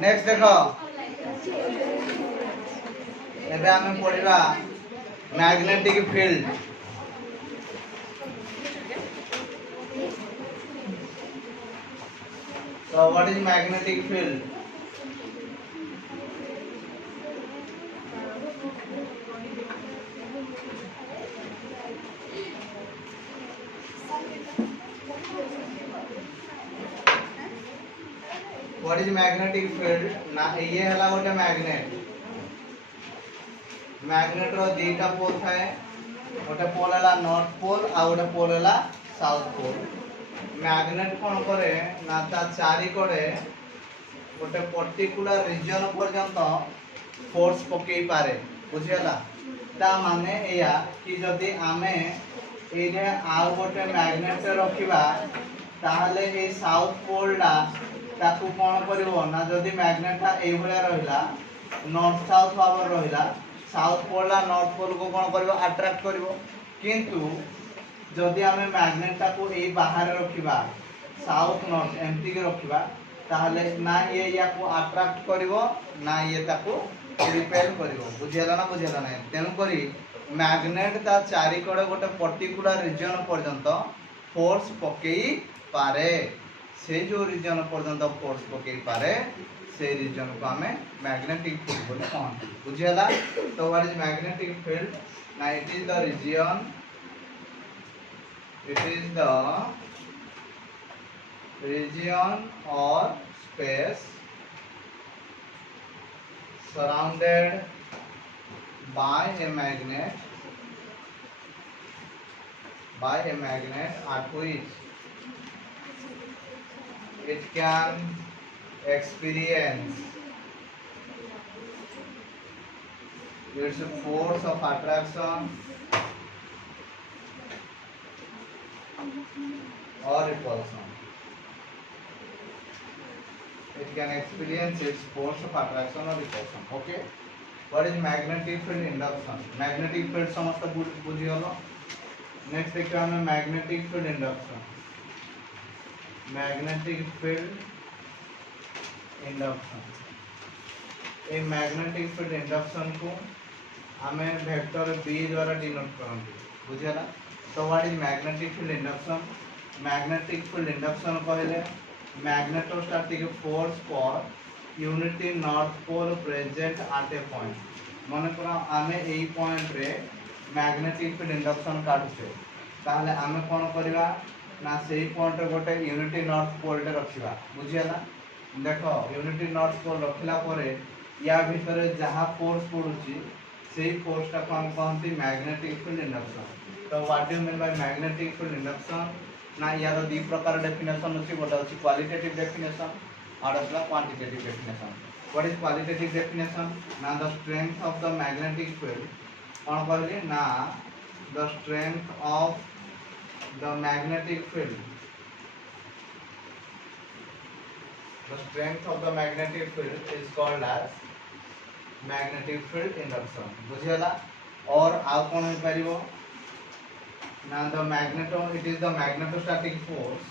Next देखो एबे आमे पढ़िबा magnetic field. So what is magnetic field? What is magnetic field? ना ये हला गोटे मैग्नेट। मैग्नेट रो दीटा पोल थाए। गोटे पोल हला नॉर्थ पोल आ गोटे पोल हला साउथ पोल। मैग्नेट कोन करे ना ता चारि कोडे गोटे पर्टिकुलर रीजन पर्यंत फोर्स पकई पारे। बुझियला ता माने एया कि जदि आमे एने आउ गोटे मैग्नेट रखिबा ताहले ए साउथ पोल ला ताकू कोन करिवो ना जदि मैग्नेट ता एई भलिया रहिला नॉर्थ साउथ भाबर रहिला साउथ पोल ला नॉर्थ पोल को कोन करिवो अट्रैक्ट करिवो। किंतु जदि आमे मैग्नेट ता को एई बाहर रखिबा साउथ नॉर्थ एमटी के रखिबा ताहले ना ये या को अट्रैक्ट करिवो ना ये ताकू रिपेल करिवो। बुझियला ना बुझियला ना तेनु करी मैग्नेट ता चारि कोडे गोटे पर्टिकुलर रीजन पर्यंत फोर्स पकई पारे। से जो रीजन पर्यंत फोर्स पकई पारे से रीजन को हमें मैग्नेटिक फील्ड बोले कहते। बुझियला तो व्हाट इज मैग्नेटिक फील्ड ना it is the region or space surrounded by a magnet at which it can experience its force of attraction or repulsion. It can experience its force of attraction or repulsion. Okay. What is magnetic field induction? Magnetic field समस्त बुझी hello. Next देखा हमें magnetic field induction. Magnetic field induction ए magnetic field induction को हमें vector B द्वारा denote करंती। बुझियला तो what is magnetic field induction? Magnetic field induction कहले magnetostatic force for unity north pole present at a point. मन करा आमे एई पॉइंट रे मैग्नेटिक फील्ड इंडक्शन काटुछे ताहले आमे कोन करबा ना सेई पॉइंट रे गोटे यूनिटी नॉर्थ पोल रे रखिबा। बुझियला देखो यूनिटी नॉर्थ पोल रखिला परे या भीतर जहा फोर्स पडुची सेई फोर्स ता को हम कहंती मैग्नेटिक फील्ड इंडक्शन। तो what do you mean by magnetic field induction ना यार दी प्रकार डेफिनेशन अछि। गोटा अछि क्वालिटेटिव डेफिनेशन और अदला quantitative definition. What is qualitative definition ना the strength of the magnetic field कौन कहली ना the strength of the magnetic field is called as magnetic field induction. बुझियला और आ कोन हो परिबो ना the magneto it is the magnetostatic force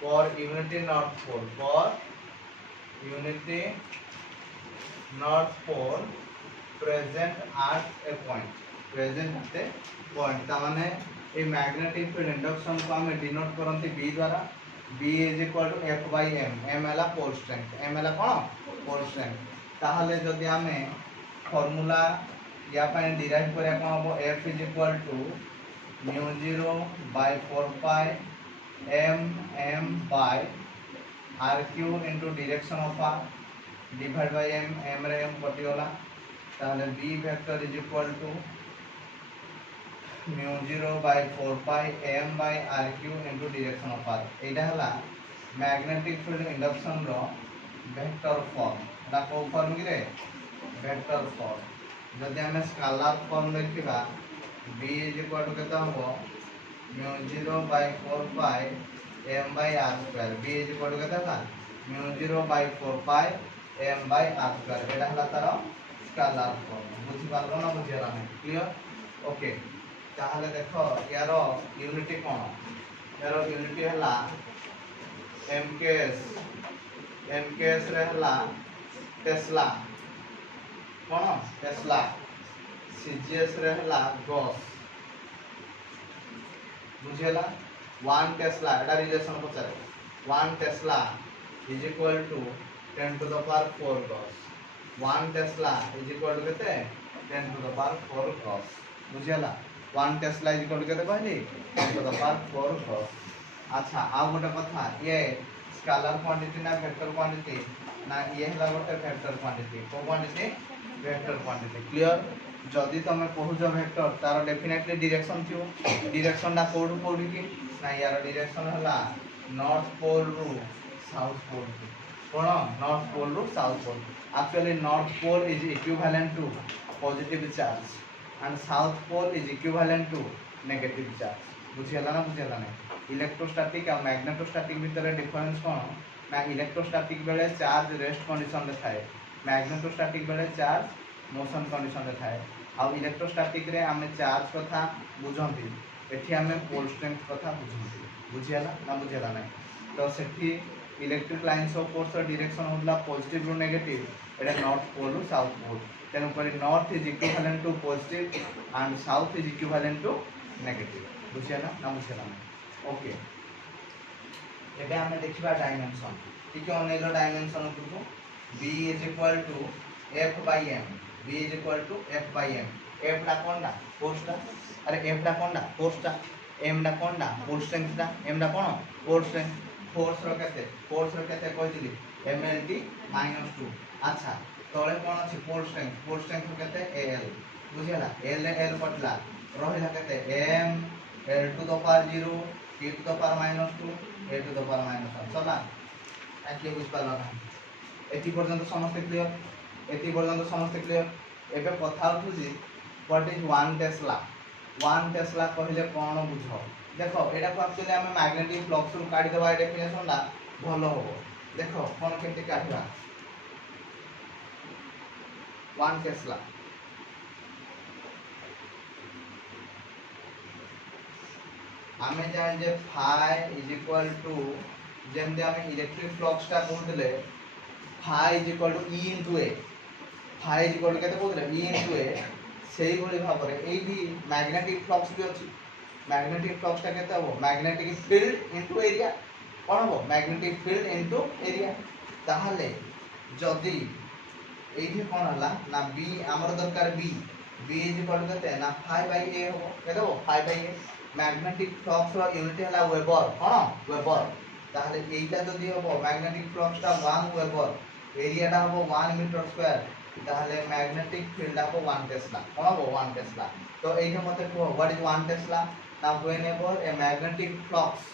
for unity north pole present at a point ता माने ए मैग्नेटिक फील्ड इंडक्शन को हमें डिनोट करंती b द्वारा। b is equal to f by m। m हला पोल स्ट्रेंथ m हला कोन pole strength. ताहले जदि हमें फार्मूला या पय डिराइव करिया कोन हो f is equal to mu 0 by 4 pi m by r cube into direction of r divide by m रे m कटि होला ताहले b vector is equal to mu 0 by 4 pi m by r cube into direction of r। एटा हला magnetic field induction रो vector form. दा को form कि रे वेक्टर फॉर्म। जदि हमें स्केलर फॉर्म लिखिबा b इज इक्वल टू केता हो mu 0 by 4 pi m by r square। b is equal to केता था mu 0 by 4 pi m by r square। एटा हला तार स्केलर फॉर्म। बुझि पारलो ना बुझियला नै क्लियर। ओके ताहले देखो यार यूनिटी कौन यार यूनिटी हला एमकेएस एमकेएस रे हला टेस्ला कौन टेस्ला सीजीएस रे हला गॉस बुझेला 1 टेस्ला एटा रिलेशन पचारे 1 tesla is equal to 10 to the power 4 gauss 1 tesla is equal to केते 10 टू द पावर 4 गॉस बुझेला 1 टेस्ला इज इक्वल टू केते कहली 10 टू द पावर 4 गॉस अच्छा आ गोटे कथा ये स्केलर क्वांटिटी ना वेक्टर क्वांटिटी ना ये हला गोटे वेक्टर क्वांटिटी को क्वांटिटी वेक्टर क्वांटिटी क्लियर जदि तुम कहूच वेक्टर तार डेफिनेटली डायरेक्शन थियो डायरेक्शन ना कोडू कोडी की ना यार डायरेक्शन हला नॉर्थ पोल रु साउथ पोल कोन नॉर्थ पोल रु south pole actually north pole is equivalent to positive charge and south pole is equivalent to negative charge बुझियला ना इलेक्ट्रोस्टैटिक और मैग्नेटोस्टैटिक भितर डिफरेंस कोन ना इलेक्ट्रोस्टैटिक बेले चार्ज रेस्ट कंडीशन रे थाए मैग्नेटोस्टैटिक बेले चार्ज मोशन कंडीशन रे थाए आ इलेक्ट्रोस्टैटिक रे हमें चार्ज कथा बुझंती एठी हमें पोल स्ट्रेंथ कथा बुझंती बुझियला ना तो सेठी electric lines of force direction होला पॉजिटिव रु नेगेटिव एटा नॉर्थ पोल रु साउथ पोल तेनु पर north is equivalent to positive and south is equivalent to negative बुझियला ना ओके एबे हमें देखिबा डायमेंशन ठीक है ओनेलो डायमेंशन को b is equal to f by m b is equal to f by m f ला कोनडा फोर्स टा अरे f ला कोनडा फोर्स टा m ला कोनडा फोर्स स्ट्रेंथ टा m ला कोन फोर्स रो केते कहतिली mlt -2 अच्छा तळे कोन अछि फोर्स स्ट्रेंथ रो केते al बुझियला l l पटला रहिला केते m l to the power 0 t to the power -2 a to the power -1 चला आके बुझ पाला ना एति पर्यंत समस्त क्लियर एबे कथा उठु जी व्हाट इज 1 टेस्ला कहले कोन बुझो देखो एटा को एक्चुअली हम मैग्नेटिक फ्लक्स रु काढी देबा डेफिनेशन ला भलो हो देखो कोन केते काढबा 1 टेस्ला हमें जान जे फाई इज इक्वल टू जेमदे हमें इलेक्ट्रिक फ्लक्स टा कहउतले phi is equal to e into a phi is equal to केते कहउतले e इनटू a सेही भली भाबरे एई भी मैग्नेटिक फ्लक्स भी अछि मैग्नेटिक फ्लक्स टा केते हो मैग्नेटिक फील्ड इनटू एरिया कोन हो मैग्नेटिक फील्ड इनटू एरिया ताहले जदी एही कोन हला ना b हमर दरकार b इज इक्वल टू केते ना फाई बाय a हो केते हो phi by a magnetic flux रो यूनिट हला वेबर कोन वेबर ताहले एइटा जदी हो मैग्नेटिक फ्लक्स टा 1 वेबर एरिया टा हो 1 मीटर स्क्वायर ताहले मैग्नेटिक फील्ड हो 1 टेस्ला कोन हो 1 टेस्ला तो एइटा मते को what is 1 Tesla now whenever a magnetic flux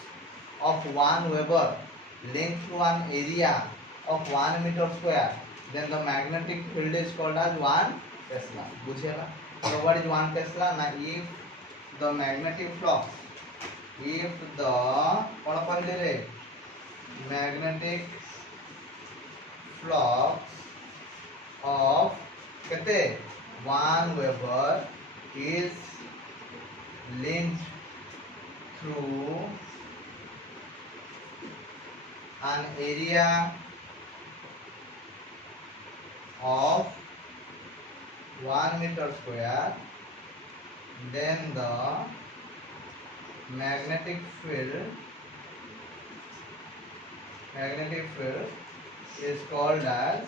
of 1 weber linked to an area of 1 meter square then the magnetic field is called as 1 tesla बुझियला so what is 1 tesla ना if the magnetic flux if the कोन कहले रे magnetic flux of केते 1 weber is linked through an area of 1 meter square then the magnetic field is called as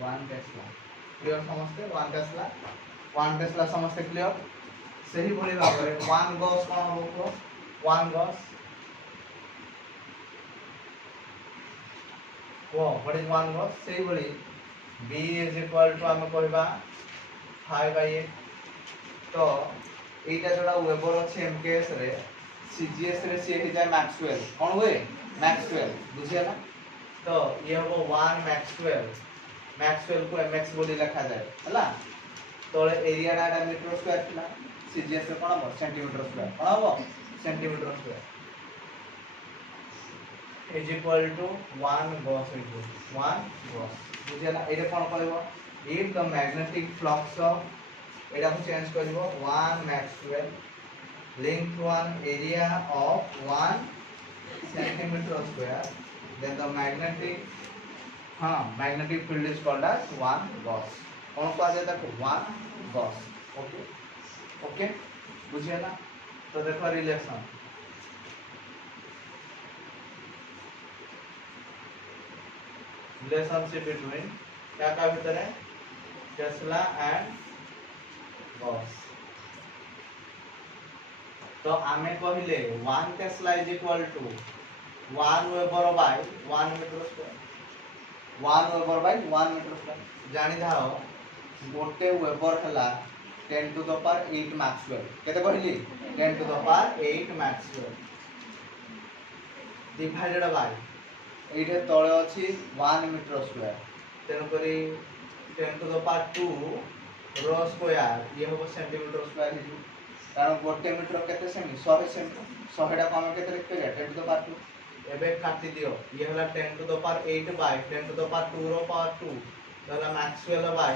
1 Tesla clear समझते 1 Tesla समझते clear सही भली भाबरे 1 Gauss कोन हो को 1 गॉस वो व्हाट इज 1 गॉस सही भली b इज इक्वल टू हम कहबा 5 बाय 8 तो एटा जोड़ा वेबर अछि एमकेएस रे सीजीएस रे से हे जाय मैक्सवेल कोन होए मैक्सवेल बुझियला तो ये हो 1 मैक्सवेल को mx बोली लिखा जाय हला तोले एरिया डाटा मीटर स्क्वायर थिला सीजीएस रे कोन हो सेंटीमीटर स्क्वायर कोन हो centimetre square is equal to 1 gauss बुझियला एटा कोन कहबो if the magnetic flux of एटा को चेंज करबो 1 Maxwell linked to an area of 1 centimeter square, then the magnetic field is called as 1 Gauss. कौन कहा जाता है 1 Gauss. ओके ओके बुझिए ना. तो देखो रिलेशन रिलेशनशिप बिटवीन क्या का भीतर है टेस्ला एंड गॉस. तो आमे कहले 1 tesla is equal to 1 weber by 1 metre square. 1 weber by 1 metre square जानि धाओ गोटे वेबर हला 10 टू द पावर 8 मैक्सवेल. केते कहली 10 to the power 8 maxwell divided by एठे तळे अछि 1 मीटर स्क्वायर. तेनो करी 10 टू द पावर 2 रो स्क्वायर ये हो सेंटीमीटर स्क्वायर हिजु. कारण गोटे मीटर केते सेमी 100 सेमी 100 टा को हम केते लिख परिया 10 टू द पावर 2. एबे काटी दियो ये हला 10 to the power 8 by 10 to the power 2 रो पावर 2 हला मैक्सवेल बाय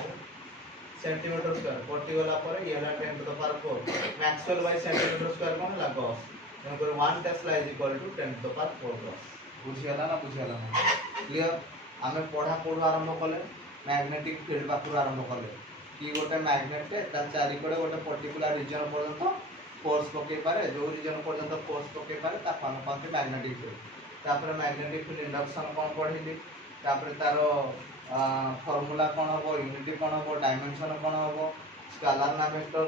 सेंटीमीटर स्क्वायर 40 वाला पर ये हला 10 to the power 4 maxwell by centimetre square कोन हला गॉस. तेन कर 1 tesla is equal to 10 to the power 4 gauss. बुझियाला ना बुझियाला ना क्लियर. आमे पढ़ा पढ़ू आरंभ कले मैग्नेटिक फील्ड पाखु आरंभ कले कि गोटे मैग्नेट ता चारि कोडे गोटे पर्टिकुलर रीजन पर्यंत फोर्स पके पारे. जो रीजन पर्यंत फोर्स पके पारे ता कोन कोनते मैग्नेटिक फील्ड. तापर मैग्नेटिक फील्ड इंडक्शन कोन पढिली. तापर तारो फार्मूला कोन हो यूनिटी कोन हो डायमेंशन कोन हो स्केलर ना वेक्टर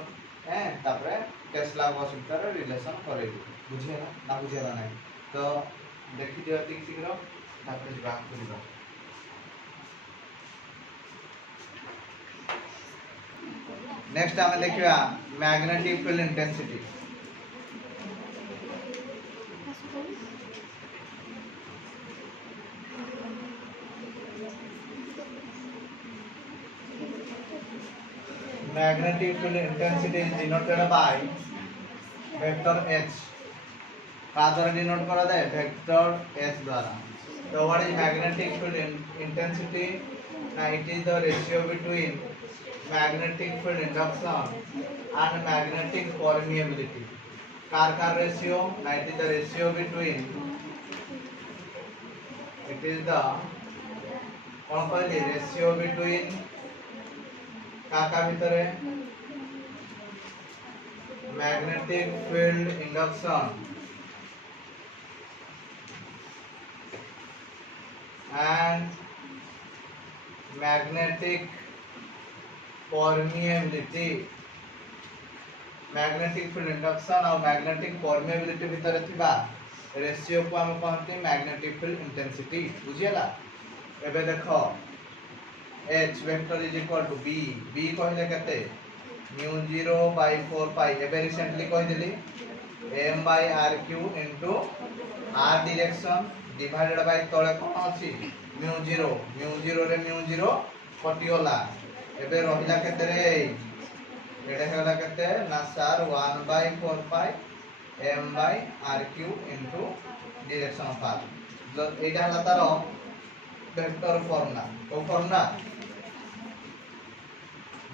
तापर टेस्ला गॉस भीतर रिलेशन करेली. बुझियला ना बुझियला नै. तो देखि दियो अति शीघ्र तापर बात करिबा. नेक्स्ट आमे देखिबा magnetic field intensity. Magnetic field intensity is denoted by vector H. का द्वारा डिनोट करा जाए वेक्टर H द्वारा. तो what is magnetic field intensity? It is the ratio between magnetic field induction and magnetic permeability. Car ratio? It is the ratio between कौन कहली ratio between का भीतर magnetic field induction and magnetic permeability. Magnetic field induction और magnetic permeability भीतर थिबा ratio को हम कहते मैग्नेटिक फील्ड इंटेंसिटी. बुझियला. एबे देखो H vector is equal to B. B कहले केते म्यू 0 बाय 4 पाई. एबे रिसेंटली कहि देली m by r³ into r direction divided by तळे कोन अछि म्यू 0 रे म्यू 0 कटियोला. एबे रहिला केते रे एडे होला केते ना sir 1 by 4 pi m by r³ into direction of r. जो एटा हला तारो वेक्टर फॉर्मूला. ओ formula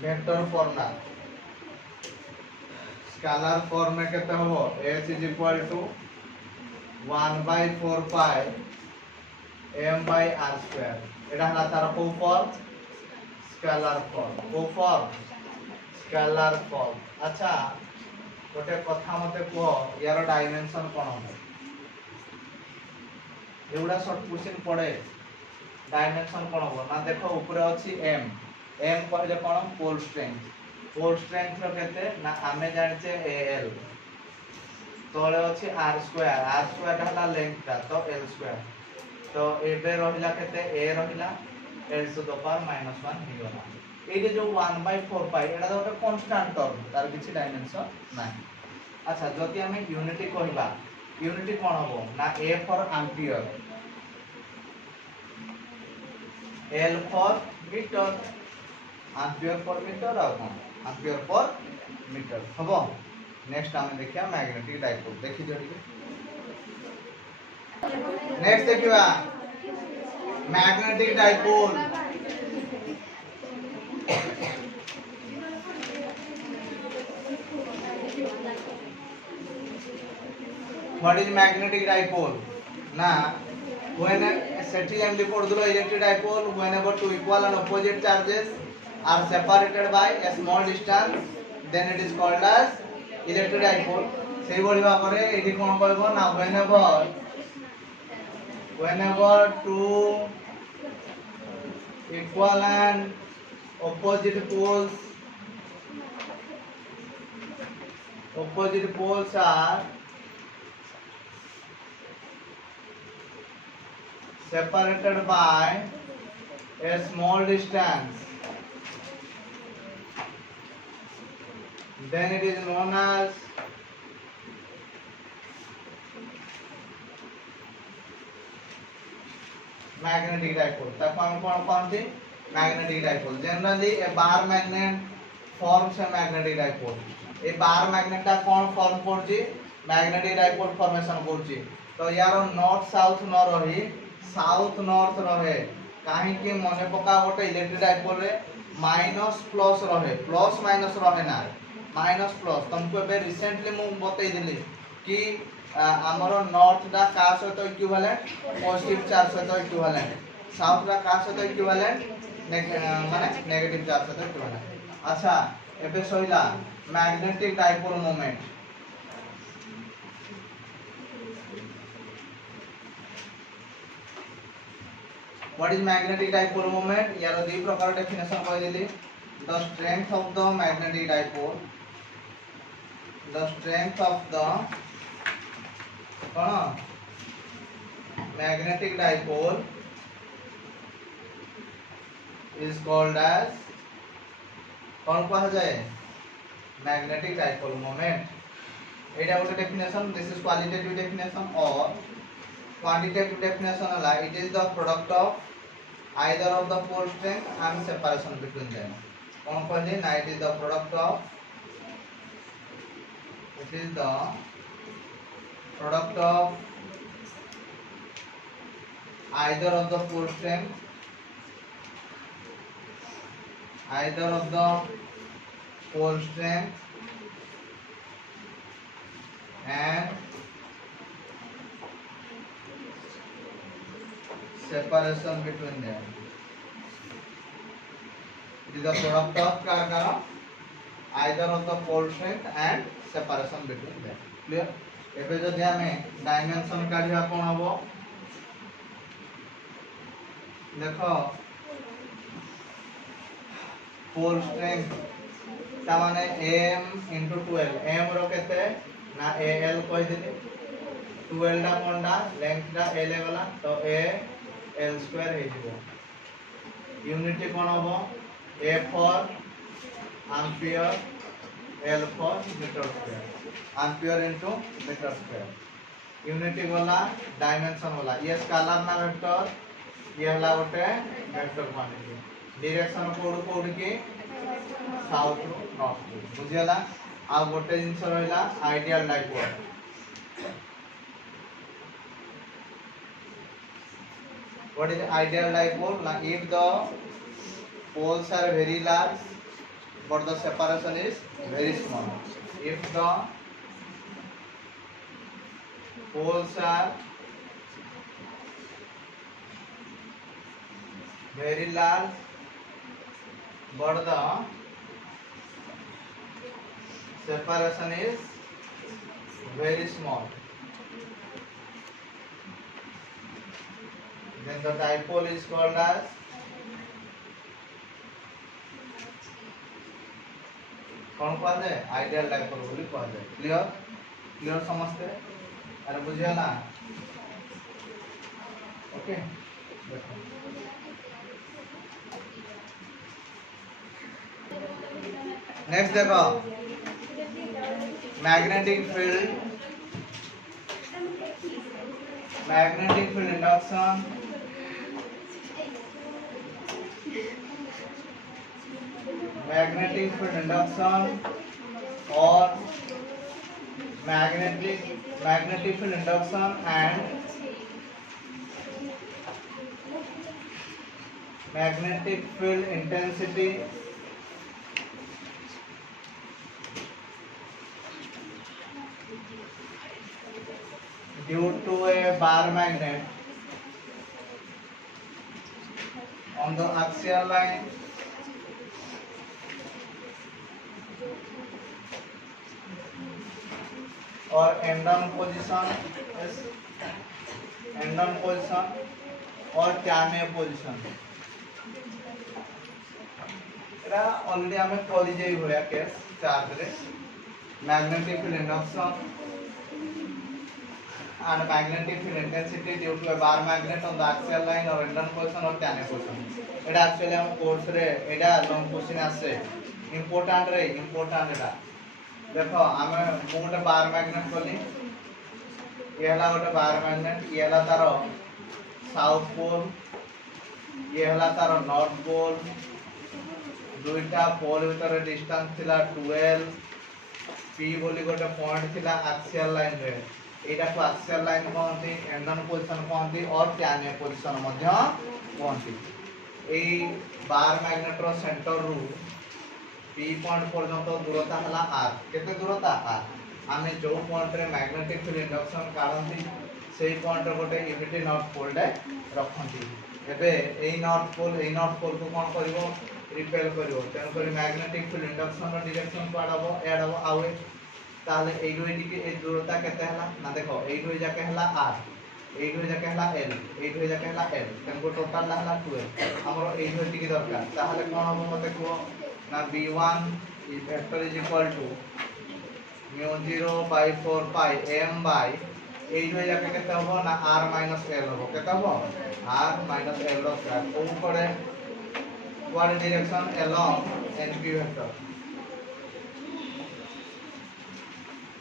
vector formula scalar form में केते हो h is equal to 1 by 4 pi m by r². एटा हला तारो को फॉर्म स्केलर फॉर्म. को फॉर्म स्केलर फॉर्म. अच्छा गोटे कथा मते को यार डायमेंशन कोन हो एउडा शॉर्ट क्वेश्चन पड़े. डायमेंशन कोन हो ना देखो ऊपर अछि m. m कहले कोन पोल स्ट्रेंथ. पोल स्ट्रेंथ रो केते ना आमे जानिचे al. तळे अछि r². r² हला लेंथ का तो l². तो एबे रहिला केते a रहिला l टू द पावर -1 हिगला. एजे जो 1/4 पाई एटा तो कांस्टेंट टर्म तार किछि डायमेंशन नै. अच्छा जति हमें यूनिटी कहबा यूनिटी कोन होबो ना a for ampere l for metre ampere per metre और कोन एम्पियर पर मीटर हबो. नेक्स्ट हमें देखिया मैग्नेटिक डाइपोल. देखि दियो ठीक. नेक्स्ट देखिबा magnetic dipole. what is magnetic dipole na when sethi emli podulo electric dipole whenever two equal and opposite charges are separated by a small distance then it is called as electric dipole sei boli bhabare eti kon koibo na whenever two equal and opposite poles are separated by a small distance then it is known as magnetic dipole ताको हम कौन सी magnetic dipole generally a bar magnet forms a magnetic dipole A bar magnet ता कौन form करछि magnetic dipole formation करछि तो यार north south न रही साउथ नॉर्थ रहे काहे कि मने पका गोटे इलेक्ट्रिक डाइपोल रे माइनस प्लस रहे प्लस माइनस रहे ना माइनस प्लस तुमको बे रिसेंटली मु बतई दिली कि हमरो नॉर्थ दा का सहित इक्विवेलेंट पॉजिटिव चार्ज सहित इक्विवेलेंट साउथ दा का सहित इक्विवेलेंट माने नेगेटिव चार्ज सहित इक्विवेलेंट अच्छा एबे सहिला magnetic dipole moment what is magnetic dipole moment यार दुई प्रकार डेफिनेशन कह देली the strength of the magnetic dipole the strength of the कौन magnetic dipole is called as कौन कहा जाए magnetic dipole moment एटा गोटे definition this is qualitative definition और क्वांटिटेटिव डेफिनेशन हला it is the product of either of the pole strength and separation between them कौन कहली ना it is the product of either of the pole strength and separation between them. It is the product of either of the pole strength and separation between them. Clear? एबे जदि हमें dimension काढिया कोन हबो देखो pole strength ता माने m into 12 m रो केते ना al कहि देली 12 दा कोनडा लेंथ दा l गला तो a l स्क्वायर हे जिवो यूनिटी कोन हबो a for ampere l for meter square ampere into meter square unity गला डायमेंशन वाला ये स्केलर ना वेक्टर ये हला गोटे वेक्टर क्वांटिटी डायरेक्शन कोड की साउथ रो नॉर्थ बुझियला आ गोटे जिंस रहला ideal dipole what is ideal dipole ना if the poles are very large but the separation is very small if the poles are very large but the separation is very small then the dipole is called as कौन कहा जाए ideal dipole बोली कहा जाए clear clear समझते अरे बुझिया ना ओके देखो नेक्स्ट देखो magnetic field induction magnetic field induction or magnetic field induction and magnetic field intensity due to a bar magnet on the axial line or end on position is end on position or cameo position এটা already আমি কলি যাই ভয়া case charge রে magnetic field induction and magnetic field intensity due to a bar magnet on the axial line or end on position or cameo position এটা actually हम course रे এটা long question আছে ইম্পর্টেন্ট রে ইম্পর্টেন্ট এটা देखो আমি গোটে বার ম্যাগনেট কলি ये हला गोटे बार मैग्नेट ये हला तारो साउथ पोल ये हला तारो नॉर्थ पोल दुईटा पोल भीतर डिस्टेंस थिला 12 पी बोली गोटे पॉइंट थिला एक्सियल लाइन रे एटा को एक्सियल लाइन कहंती एंड ऑन पोजीशन कहंती और कैनियो पोजीशन मध्य कहंती ए बार मैग्नेट रो सेंटर रु पी पॉइंट पर्यंत दूरता हला आर केते दूरता आर आमे जो पॉइंट रे मैग्नेटिक फील्ड इंडक्शन काढंती सेही पॉइंट रे गोटे यूनिटी नॉर्थ पोल डे रखंती एबे एई नॉर्थ पोल को कोन करिवो रिपेल करिवो तेन करी मैग्नेटिक फील्ड इंडक्शन रो डायरेक्शन पाडबो एड हबो आवे ताले एई दुईटी के ए दूरता केते हला ना देखो एई दुई जाके हला आर एई दुई जाके हला एल एई दुई जाके हला एल तेन को टोटल हला 12 हमरो एई दुईटी के दरकार ताहले कोन हबो मते को ना v1 vector is equal to mu 0 by 4 pi m by এই দুই জায়গা কেতে হবো না r minus l হবো কেতে হবো r minus l র স্কয়ার কোন করে what direction along np vector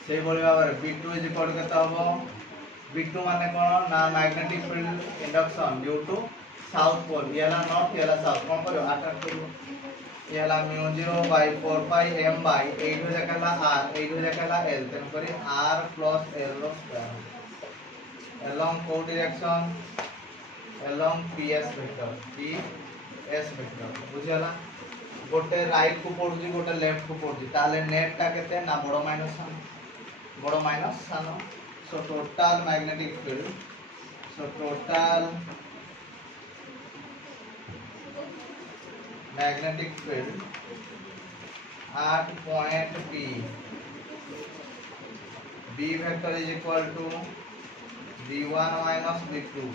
সেই বলি ভাবে v2 is equal to কেতে হবো v2 মানে কোন না magnetic field induction due to south pole ইয়ালা নর্থ ইয়ালা সাউথ কোন করো আটার করব याला mu 0 by 4 pi m by 8 हो जाकेला r 8 हो जाकेला l तेन करी r plus l रो square along co direction along ps vector बुझला गोटे राइट को पड़ुजी गोटे लेफ्ट को पड़ुजी ताले नेट ता केते ना बड़ो माइनस सानो सो total magnetic field magnetic field at point P B vector is equal to V1 minus V2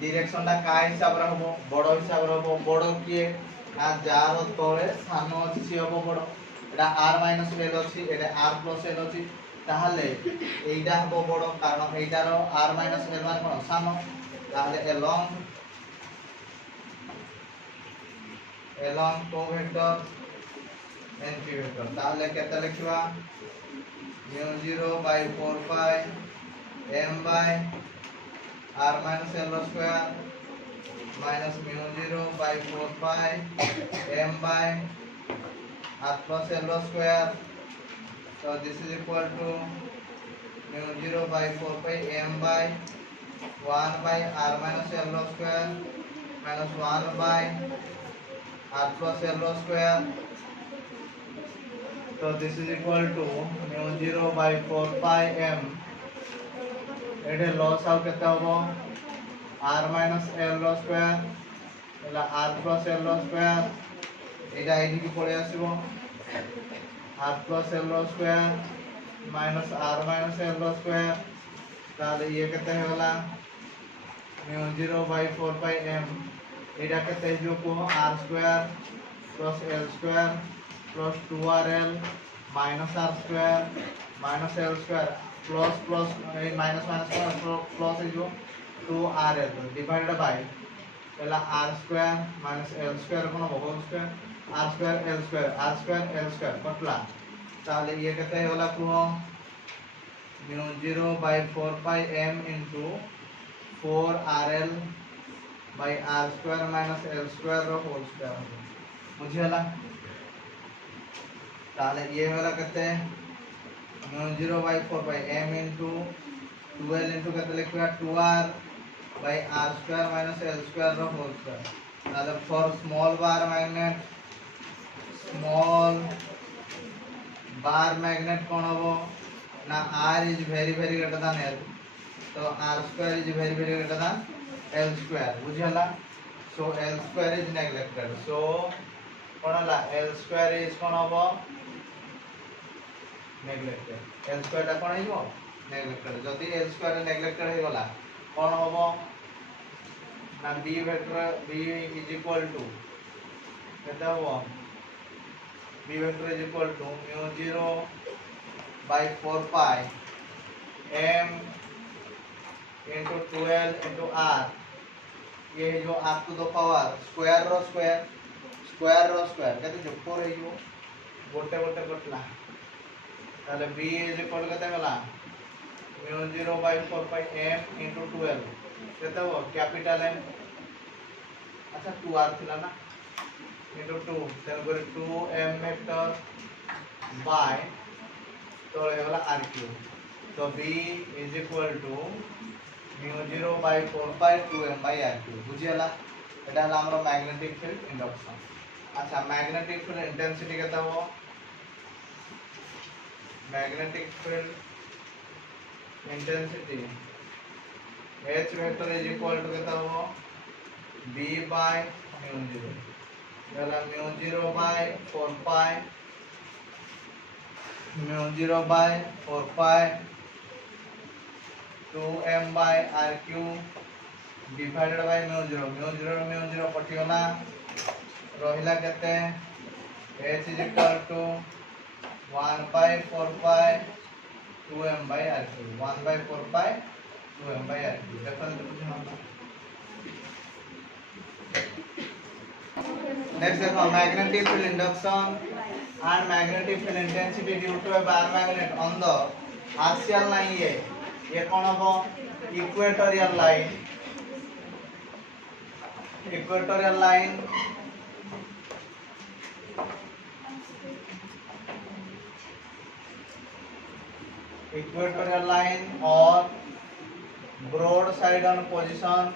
direction टा का हिसाब रे हबो बड़ो हिसाब रे हबो बड़ो किए आ जार तळे सानो अछि सी हबो बड़ो एटा r minus l अछि एटा r plus l अछि ताहले एइटा हबो बड़ो कारण एइटा रो r minus l मान कोन सानो ताहले along co vector np vector ताहले केते लिखिबा mu 0 by 4 pi m by r minus l square minus mu 0 by 4 pi m by r plus l square so this is equal to mu 0 by 4 pi m by 1 by r minus l square minus 1 by r plus l square so this is equal to mu 0 by 4 pi m Ete loss आउ केते होबो r minus l square एला r plus l square एटा एठी की पळे आसीबो r plus l square minus r minus l square ताले ये केते होला mu 0 by 4 pi m एटा केते जो को r square plus l square plus 2rl minus r square minus l square plus minus plus is जो 2rl divided by पहला r square minus l square कोन होल square r square l square कटला ताले ये केते होला को mu 0 by 4 pi m into 4rl by r square minus l square row whole square मुझे हला ताले ये वाला कहते हैं mu 0 by 4 by m into 12 into कहते लिखा 2r by r square minus l square row whole square ताले for small bar magnet कौन होबो ना r is very greater than l तो r square is very very greater than l square बुझियला so l square is neglected so कोन हला l square is कोन हबो neglected l square टा कोन हेबो neglected जदि l square neglected हे गला कोन हबो ना b vector b is equal to केता हबो b vector is equal to mu 0 by 4 pi m into 12 into r ये जो r to the power square row square केते जो 4 हे जो गोटे गोटे कटला ताले b is equal केते गला mu 0 by 4 pi m into 12 केते हो कैपिटल m अच्छा 2r थिला ना into 2 तेन करे 2m वेक्टर by तो हे गला r cube तो b is equal to mu 0 by 4 pi 2m by r cube बुझियला एटा हला हमर मैग्नेटिक फील्ड इंडक्शन अच्छा मैग्नेटिक फील्ड इंटेंसिटी केता हो magnetic field intensity h vector is equal to केता हो b by mu 0 हला mu 0 by 4 pi mu 0 by 4 pi 2m by r cube divided by mu 0 कटियोला रहिला केते h is equal to 1 by 4 pi 2m by r cube 1 by 4 pi 2m by r cube देखो next देखो magnetic field induction and magnetic field intensity due to a bar magnet on the axial line ये कौन हो equatorial line equatorial line और broad side on position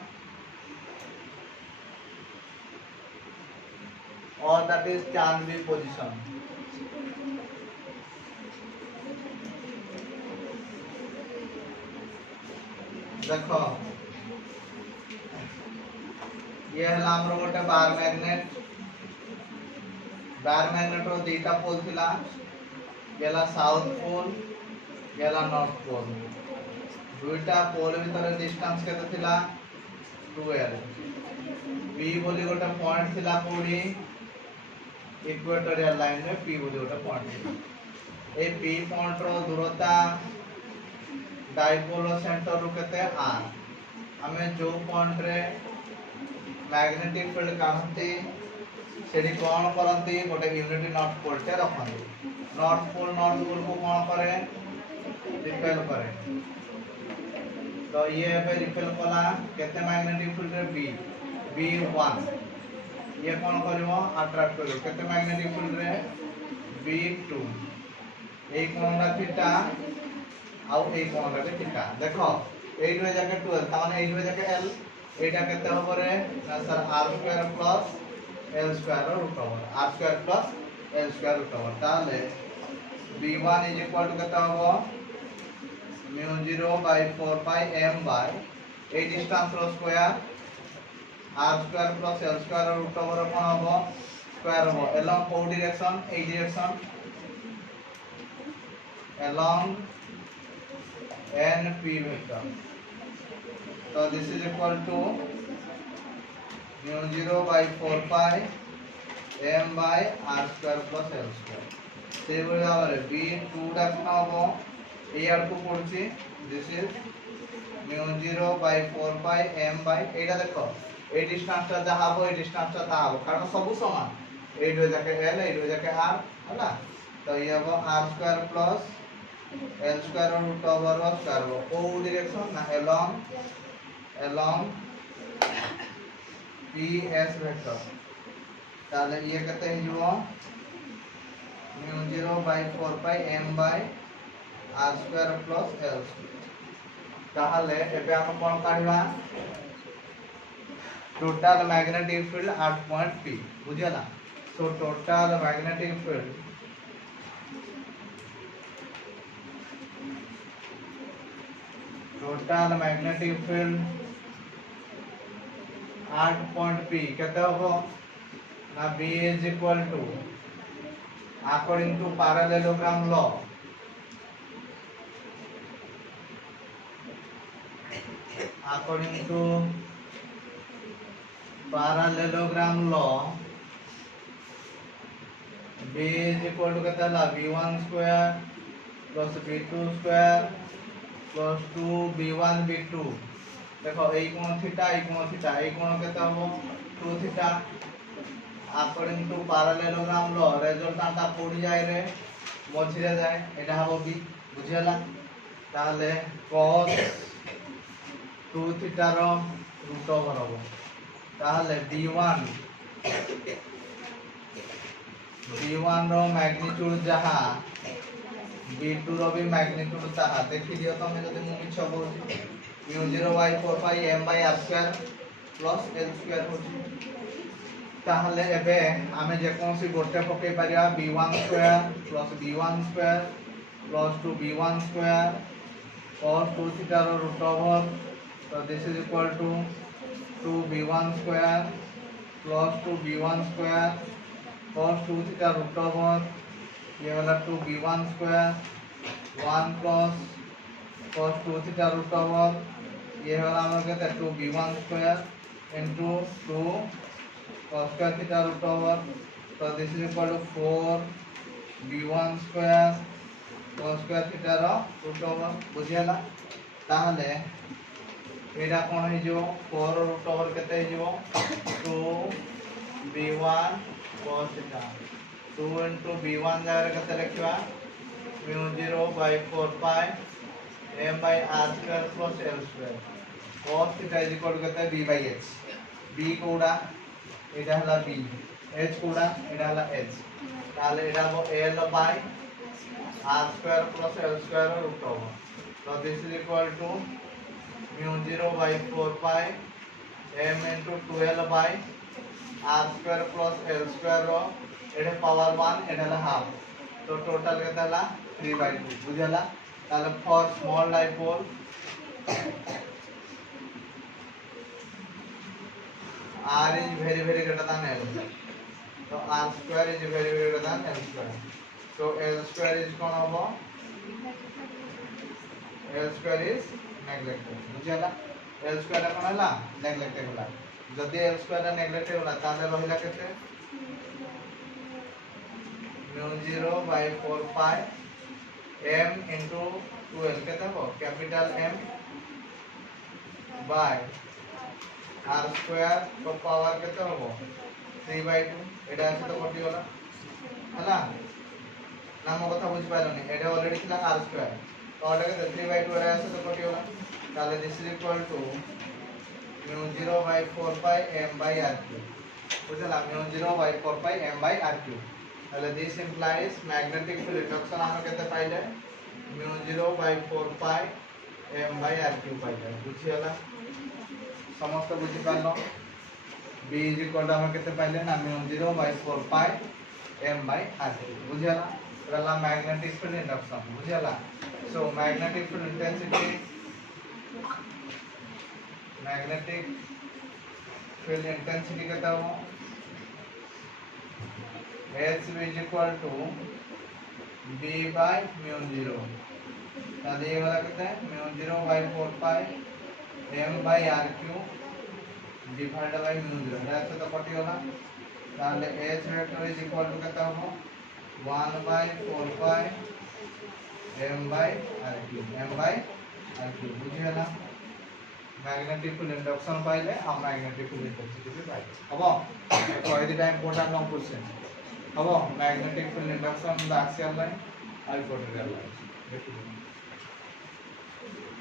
और that is चांदवी position देखो ये है हमरो गोटे बार मैग्नेट रो दीटा पोल थिला गेला साउथ पोल गेला नॉर्थ पोल दुईटा पोल भीतर डिस्टेंस केते थिला 12 p बोली गोटे पॉइंट थिला कोडी इक्वेटोरियल लाइन में p बोली गोटे पॉइंट ए p पॉइंट रो दूरता डाइपोल सेंटर रु केते r हमें जो पॉइंट रे मैग्नेटिक फील्ड काहंती सेडी कोन करंती गोटे यूनिटी नॉर्थ पोल टे रखंती नॉर्थ पोल को कोन करे रिपेल करे तो ये पे रिपेल कला केते मैग्नेटिक फील्ड रे b1 ये कोन करबो अट्रैक्ट करबो केते मैग्नेटिक फील्ड रे b2 ए कोन थीटा आउ ए कोन रे थीटा देखो 8 रे जाके 12 ताने 8 रे जाके l एटा केते होबो रे ना sir r square plus l square root over r square plus l square root over ताले b1 इज इक्वल टू केते होबो mu 0 by 4 pi m by ए डिस्टेंस रो square r square plus l square root over कोन होबो square होबो along को direction ए direction along np vector so this is equal to mu 0 by 4 pi m by r square plus l square से बोले Aware b2 डा कोन होबो A R को पड़छि this is mu 0 by 4 pi m by एटा देखो ए distance ता जहा हो ए डिस्टेंस ता हो कारण सब समान ए हो जाके l ए हो जाके r हला तो ये हो r square plus l square root over square हो को डायरेक्शन ना along ps vector ताले ये कहते हैं जो mu 0 by 4 pi m by r square plus l ताले एबे हम कोन काढिबा total magnetic field at point p बुझियला so total magnetic field total magnetic field 8 point P केते हो ना B is equal to according to parallelogram law according to parallelogram law B is equal to कितना ला B1 square plus B2 square plus 2B1 B2 देखो एक कोण theta एक कोण कितना हो 2 theta according to parallelogram law resultant ता पड़ जाय रे मझिरे जाय एटा हबो B बुझियला ताले cos 2 थीटा रो रूट ओवर हबो ताले B1 रो मैग्नीट्यूड जहा B2 रो भी मैग्नीट्यूड ताहा देखि दियो तमे जदि मु मिछ बोलछि μ0/4 m/r² प्लस l² होछि ताहले एबे आमे जे कोनसी गोटे पके परिया b1 square plus b1 square plus 2b1 square cos 2 theta रो root over so this is equal to 2b1 square plus 2b1 square cos 2 theta root over ये वाला 2b1 square 1 plus cos 2 theta root over ये वाला हम लोग कहते हैं 2b1 square into 2 cos square theta root over so this is equal to 4b1 square cos square theta root over बुझियला ताहले एटा कोन हे जो 4 रूट ओवर केते हे जो 2b1 cos theta 2 into b1 जागर केते लिखवा μ0/4 pi m/r² plus l² cos theta is equal to केते b/h b कोडा एटा हला b h कोडा एटा हला h ताले एटा हो l/r² plus l² root over so this is equal to μ0/4 pi m into 12/r² plus l² रो एटा पावर 1 एटा ला half तो टोटल केता ला 3/2 बुझला ताले for small dipole r is very greater than l so r² is very greater than l² so l² is कोन होबो l² is neglected बुझला l² कोन हला neglected होला जदि l² neglected होला ताले रहिला केते μ0/4 पाई m into 12 केते हो कैपिटल M by r² को पावर केते हो 3/2 एटा से तो कटि होला हला नाम कथा बुझ पाइलोनी एटा ऑलरेडी थिला r² तो एटा के 3/2 एटा से तो कटि होला ताले this is equal to μ0/4 pi m/r³ बुझला μ0/4 पाई m/r³ ताले this implies magnetic field reduction हम केते पाइले μ0/4 पाई m/r³ पाइले बुझियला समस्त बुझि पालो b इज इक्वल टू हम केते पाइले ना μ0/4 पाई m/r³ बुझियला रला मैग्नेटिक फील्ड रिडक्शन बुझियला सो मैग्नेटिक फील्ड इंटेंसिटी केता हो H is equal to B by μ0 ताले ये वाला कितना है μ0/4 pi m by r³ divide by μ0 ऐसे तो कटि होला ताले H vector is equal to कितना हो 1/4 पाई m by r³ बुझियला मैग्नेटिक फील्ड इंडक्शन पाइले हम मैग्नेटिक फील्ड इंटेंसिटी भी पाइले हबो कोइ दी टाइम कोटा लॉन्ग क्वेश्चन हबो magnetic field induction the axial line आई पोटेंशियल लाइन देखिए